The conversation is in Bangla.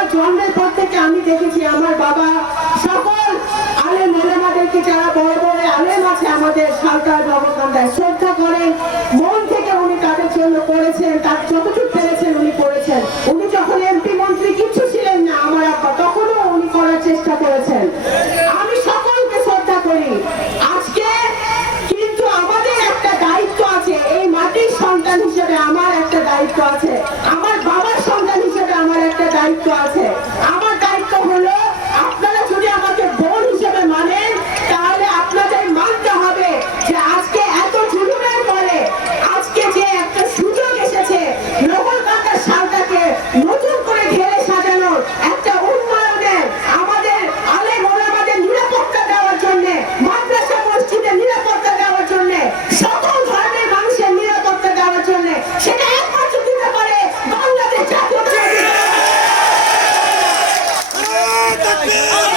আমার জন্মের পর থেকে আমি দেখেছি আমার বাবা সকল আলেম ওলামাদেরকে, যারা বড় বড় আলেম আছে আমাদের সালকার নবকান্দায়, শ্রদ্ধা করেন, মন থেকে উনি তাদের জন্য করেছেন, তার যতটুকু পেরেছেন উনি করেছেন। উনি যখন এমপি মন্ত্রী কিচ্ছু ছিলেন না আমার আব্বা, তখনও উনি করার চেষ্টা করেছেন। আমি সকলকে শ্রদ্ধা করি। আজকে কিন্তু আমাদের একটা দায়িত্ব আছে, এই মাটির সন্তান হিসেবে আমার একটা দায়িত্ব আছে, আমার বাবার সন্তান হিসেবে আমার একটা দায়িত্ব আছে। আমার দায়িত্ব হলো, আপনারা যদি আমাকে বোন হিসেবে মানেন, তাহলে আপনাদের মানতে হবে যে আজকে এত জুলুমের পরে আজকে যে একটা সুযোগ এসেছে নগরকান্দার সালটাকে নতুন করে ঢেলে সাজানোর, একটা উন্নয়নের, আমাদের আলেম ওলামাদের নিরাপত্তা দেওয়ার জন্য, মাদ্রাসা মসজিদের নিরাপত্তা দেওয়ার জন্য, সকল ধর্মের মানুষের নিরাপত্তা দেওয়ার জন্য, সেটা একমাত্র দিতে পারে বাংলাদেশ জাতীয়